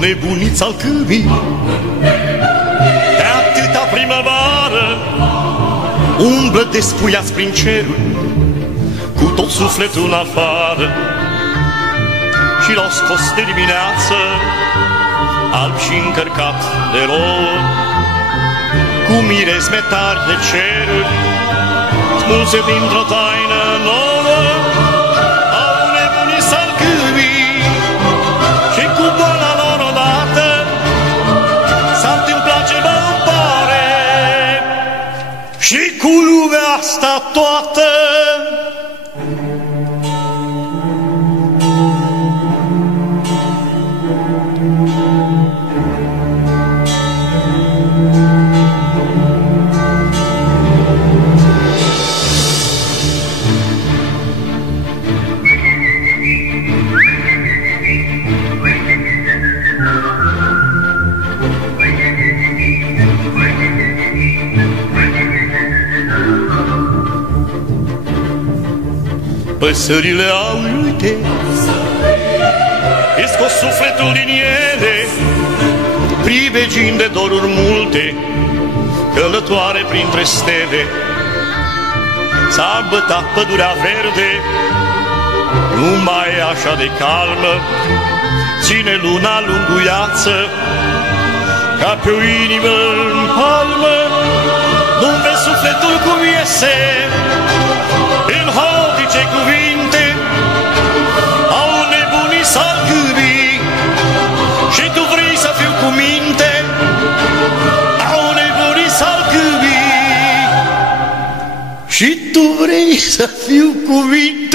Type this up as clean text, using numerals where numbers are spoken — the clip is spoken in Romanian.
nebuniț al câmii, de atâta primăvară umblă despuiați prin cerul, cu tot sufletul în afară. Și l-au scos de dimineață, alb și încărcat de rouă, cu mirezme tari de ceruri, smulse dintr-o taină nouă. Au nebunit salcâmii și cu boala lor odată s-a întâmplat ceva îmi pare și cu lumea asta toată. Păsările au uite, îi scos sufletul din ele, privegind de doruri multe, călătoare printre stele. S-a bătat pădurea verde, nu mai e așa de calmă, ține luna lunguiață, ca pe o inimă în palmă. Nu-mi vezi sufletul cum iese, în hotice cuvinte, au nebunii salcâmii, și tu vrei să fiu cu minte. Au nebunii salcâmii, și tu vrei să fiu cu minte.